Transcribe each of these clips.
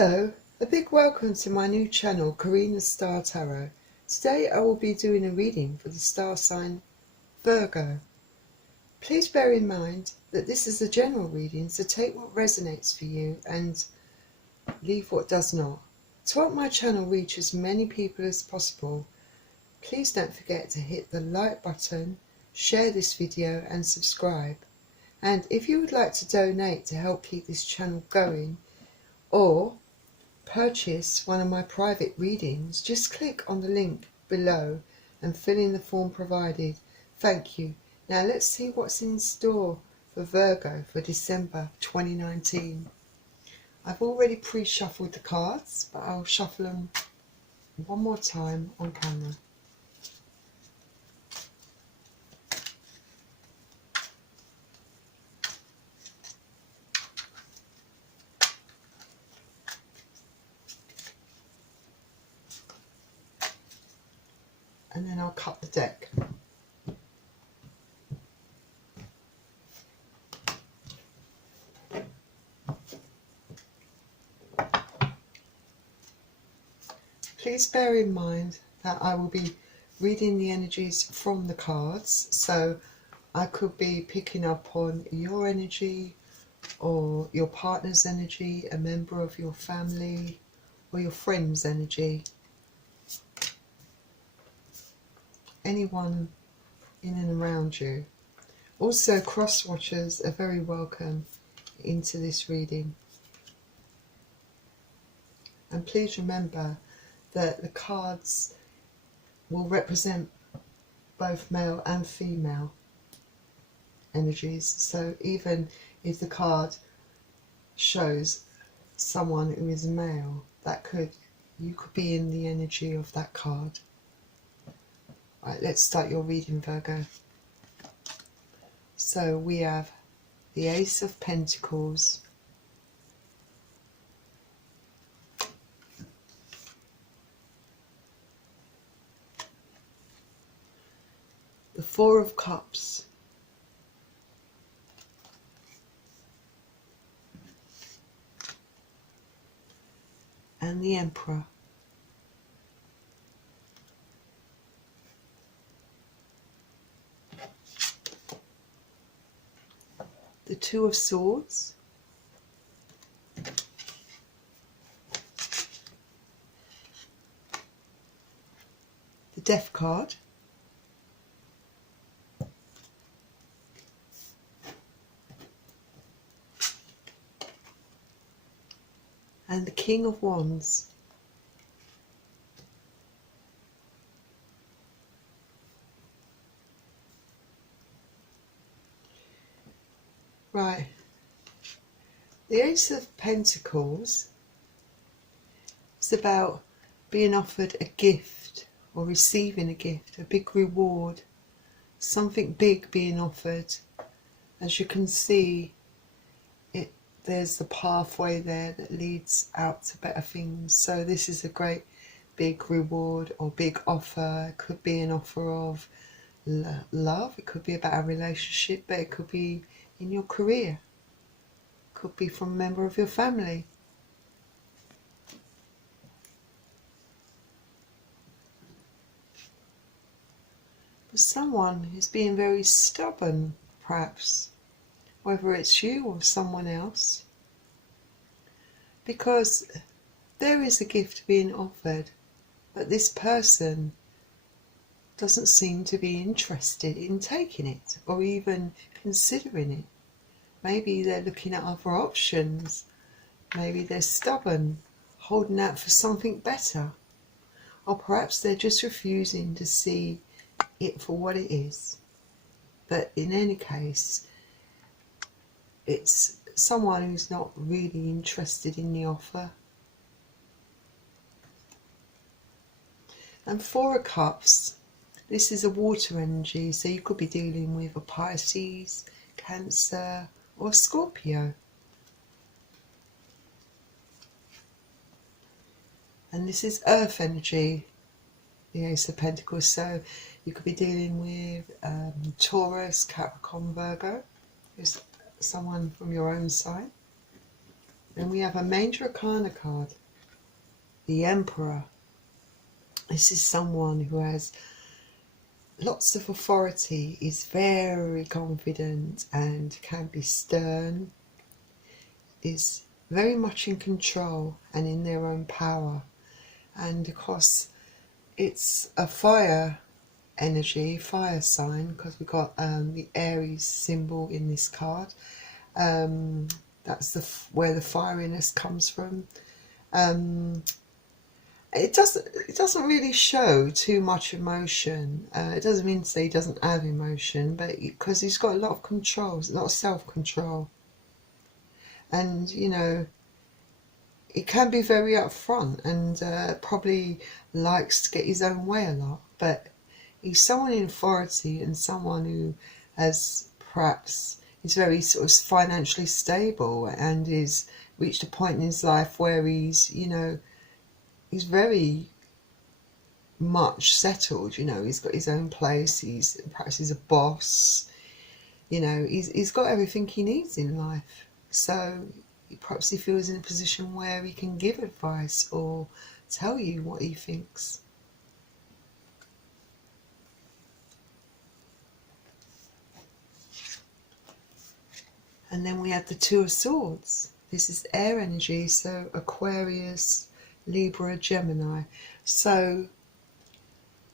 Hello, a big welcome to my new channel, Karina Star Tarot. Today I will be doing a reading for the star sign Virgo. Please bear in mind that this is a general reading, so take what resonates for you and leave what does not. To help my channel reach as many people as possible, please don't forget to hit the like button, share this video and subscribe. And if you would like to donate to help keep this channel going, or purchase one of my private readings, just click on the link below and fill in the form provided. Thank you. Now let's see what's in store for Virgo for December 2019. I've already pre-shuffled the cards, but I'll shuffle them one more time on camera. And then I'll cut the deck. Please bear in mind that I will be reading the energies from the cards, so I could be picking up on your energy or your partner's energy, a member of your family or your friend's energy. Anyone in and around you. Also, cross watchers are very welcome into this reading. And please remember that the cards will represent both male and female energies. So even if the card shows someone who is male, you could be in the energy of that card. Right, let's start your reading, Virgo. So we have the Ace of Pentacles, the Four of Cups, and the Emperor. The Two of Swords, the Death card, and the King of Wands. Right, the Ace of Pentacles is about being offered a gift or receiving a gift, a big reward, something big being offered. As you can see, there's the pathway there that leads out to better things. So this is a great big reward or big offer. It could be an offer of love, it could be about a relationship, but it could be in your career, could be from a member of your family. But someone who's being very stubborn, perhaps, whether it's you or someone else, because there is a gift being offered, but this person doesn't seem to be interested in taking it or even considering it. Maybe they're looking at other options. Maybe they're stubborn, holding out for something better. Or perhaps they're just refusing to see it for what it is. But in any case, it's someone who's not really interested in the offer. And Four of Cups, this is a water energy, so you could be dealing with a Pisces, Cancer or Scorpio. And this is earth energy, the Ace of Pentacles, so you could be dealing with Taurus, Capricorn, Virgo, who's someone from your own sign. Then we have a major arcana card, the Emperor. This is someone who has lots of authority, is very confident and can be stern, is very much in control and in their own power. And of course it's a fire energy, fire sign, because we've got the Aries symbol in this card. That's where the fieriness comes from. It doesn't really show too much emotion. It doesn't mean to say he doesn't have emotion, but because he's got a lot of control, a lot of self-control, and you know, he can be very upfront and probably likes to get his own way a lot. But he's someone in authority and someone who has perhaps is very sort of financially stable and is reached a point in his life where he's, you know, he's very much settled. You know, he's got his own place, perhaps he's a boss, you know, he's got everything he needs in life. So perhaps he feels in a position where he can give advice or tell you what he thinks. And then we have the Two of Swords. This is air energy, so Aquarius, Libra, Gemini. So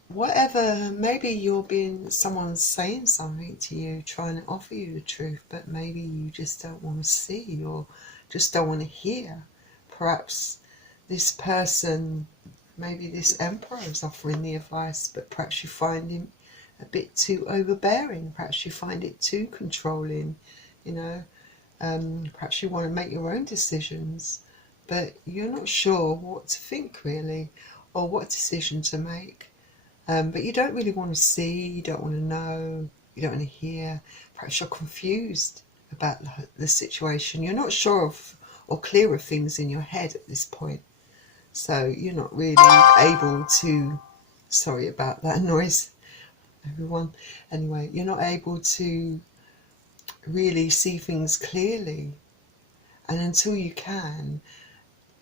whatever, maybe you're being, someone's saying something to you, trying to offer you the truth, but maybe you just don't want to see or just don't want to hear. Perhaps this person, maybe this Emperor is offering the advice, but perhaps you find him a bit too overbearing. Perhaps you find it too controlling, you know. Perhaps you want to make your own decisions, but you're not sure what to think really, or what decision to make. But you don't really want to see, you don't want to know, you don't want to hear. Perhaps you're confused about the situation. You're not sure of or clear of things in your head at this point. So you're not really able to, sorry about that noise, everyone. Anyway, you're not able to really see things clearly. And until you can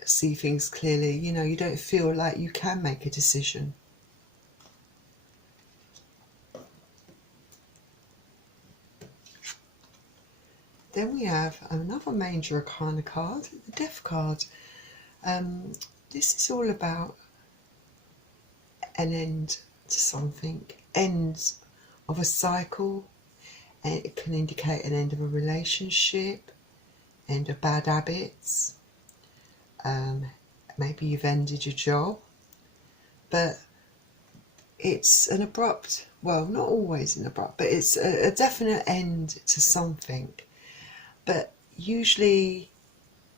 see things clearly, you know, you don't feel like you can make a decision. Then we have another major arcana card, the Death card. This is all about an end to something, end of a cycle. And it can indicate an end of a relationship, end of bad habits. Maybe you've ended your job, but it's an abrupt, well, not always an abrupt, but it's a definite end to something. But usually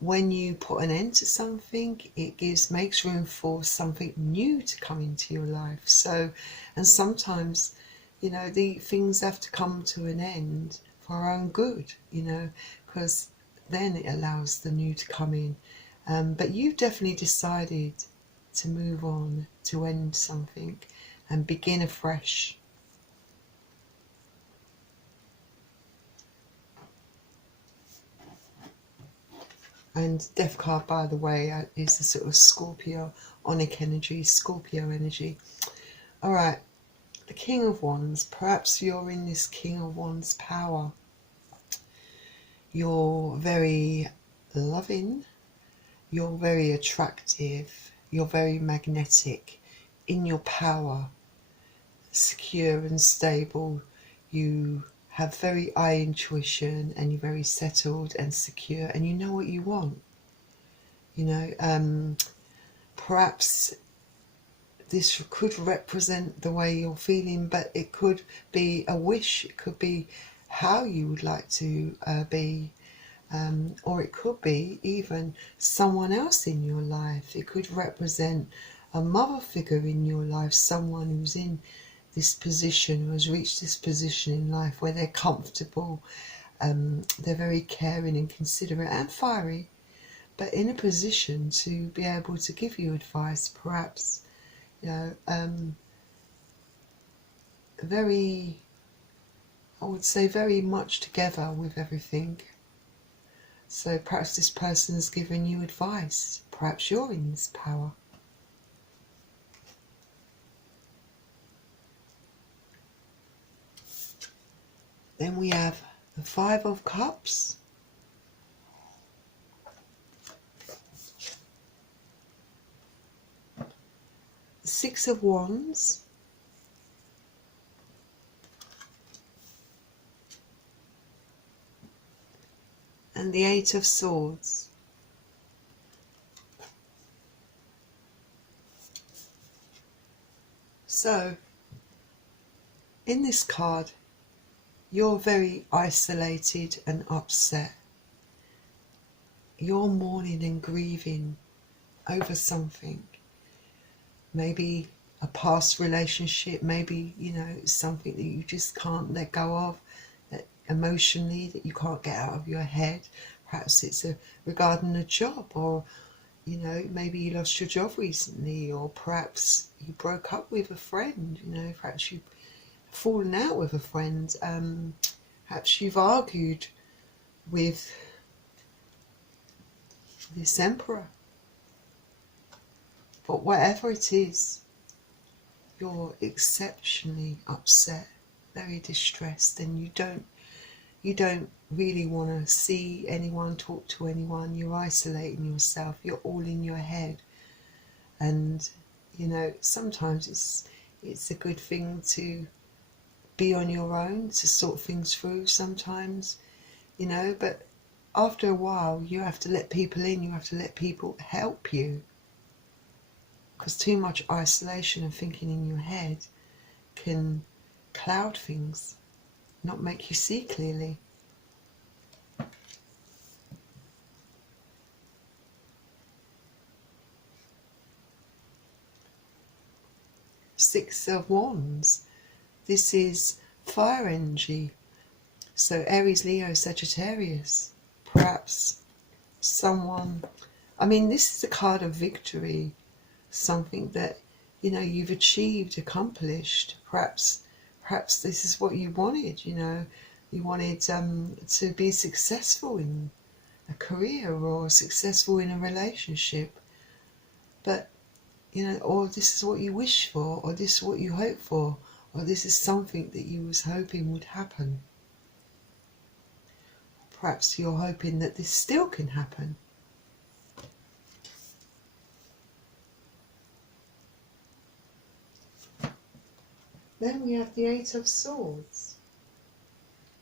when you put an end to something, it makes room for something new to come into your life. So, and sometimes, you know, the things have to come to an end for our own good, you know, because then it allows the new to come in. But you've definitely decided to move on, to end something and begin afresh. And Death card, by the way, is the sort of Scorpio, Onic energy, Scorpio energy. All right, the King of Wands. Perhaps you're in this King of Wands power. You're very loving. You're very attractive. You're very magnetic in your power. Secure and stable. You have very eye intuition and you're very settled and secure and you know what you want. You know, perhaps this could represent the way you're feeling, but it could be a wish, it could be how you would like to be, or it could be even someone else in your life. It could represent a mother figure in your life, someone who's in this position, who has reached this position in life where they're comfortable, they're very caring and considerate and fiery, but in a position to be able to give you advice, perhaps, you know, very, I would say very much together with everything. So perhaps this person has given you advice. Perhaps you're in this power. Then we have the Five of Cups. The Six of Wands. And the Eight of Swords. So, in this card, you're very isolated and upset. You're mourning and grieving over something. Maybe a past relationship, maybe, you know, something that you just can't let go of, that emotionally that you can't get out of your head. Perhaps it's regarding a job, or, you know, maybe you lost your job recently, or perhaps you broke up with a friend, you know, perhaps you've fallen out with a friend, perhaps you've argued with this Emperor. But whatever it is, you're exceptionally upset, very distressed, and you don't really want to see anyone, talk to anyone. You're isolating yourself. You're all in your head. And, you know, sometimes it's a good thing to be on your own, to sort things through sometimes, you know, but after a while you have to let people in, you have to let people help you. Because too much isolation and thinking in your head can cloud things, not make you see clearly. Six of Wands. This is fire energy. So Aries, Leo, Sagittarius. Perhaps someone, I mean, this is a card of victory. Something that, you know, you've achieved, accomplished. Perhaps this is what you wanted, you know. You wanted to be successful in a career, or successful in a relationship. But, you know, or this is what you wish for, or this is what you hope for, or this is something that you was hoping would happen. Perhaps you're hoping that this still can happen. Then we have the Eight of Swords.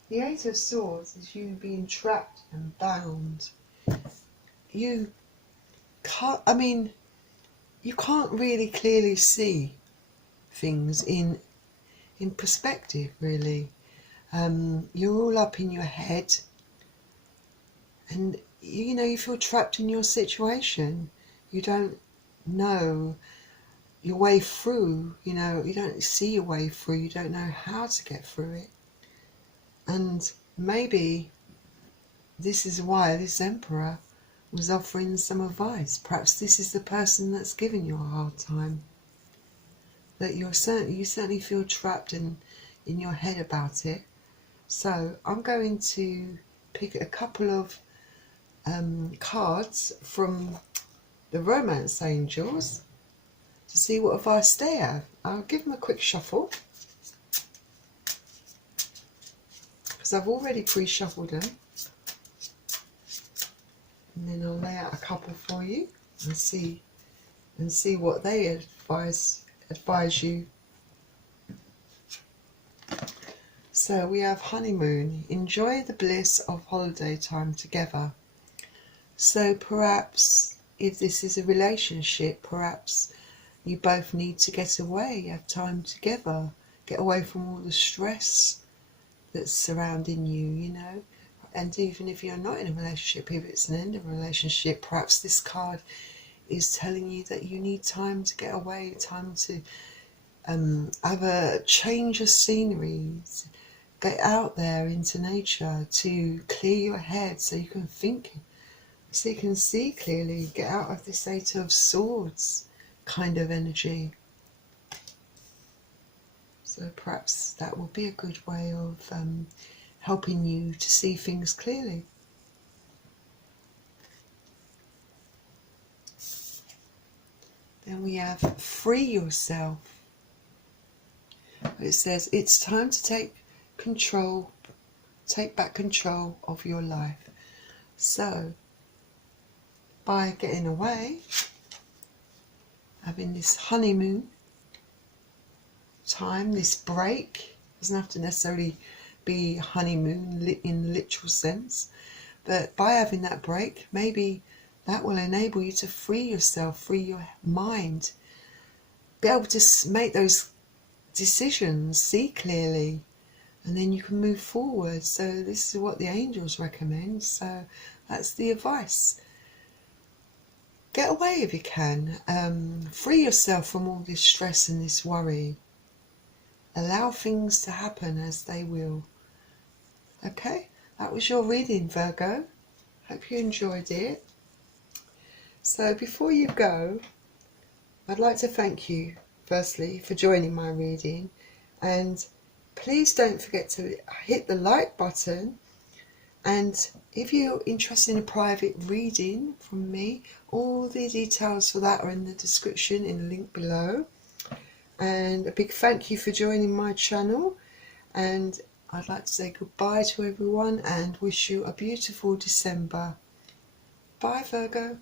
The Eight of Swords is you being trapped and bound. You can't, I mean, you can't really clearly see things in perspective, really. You're all up in your head, and you know, you feel trapped in your situation. You don't know your way through, you know, you don't see your way through, you don't know how to get through it. And maybe this is why this Emperor was offering some advice. Perhaps this is the person that's giving you a hard time. That you certainly feel trapped in your head about it. So I'm going to pick a couple of cards from the Romance Angels to see what advice they have. I'll give them a quick shuffle, because I've already pre-shuffled them, and then I'll lay out a couple for you and see what they advise you. So we have honeymoon. Enjoy the bliss of holiday time together. So perhaps if this is a relationship, perhaps you both need to get away, have time together, get away from all the stress that's surrounding you, you know. And even if you're not in a relationship, if it's an end of a relationship, perhaps this card is telling you that you need time to get away, time to have a change of scenery, get out there into nature, to clear your head so you can think, so you can see clearly, get out of this Eight of Swords kind of energy. So perhaps that will be a good way of helping you to see things clearly. Then we have free yourself. It says it's time to take back control of your life. So, by getting away, having this honeymoon time, this break, doesn't have to necessarily be honeymoon in the literal sense, but by having that break, maybe that will enable you to free yourself, free your mind, be able to make those decisions, see clearly, and then you can move forward. So this is what the angels recommend, so that's the advice. Get away if you can. Free yourself from all this stress and this worry. Allow things to happen as they will. Okay, that was your reading, Virgo. Hope you enjoyed it. So before you go, I'd like to thank you, firstly, for joining my reading. And please don't forget to hit the like button. And if you're interested in a private reading from me, all the details for that are in the description in the link below. And a big thank you for joining my channel. And I'd like to say goodbye to everyone and wish you a beautiful December. Bye, Virgo.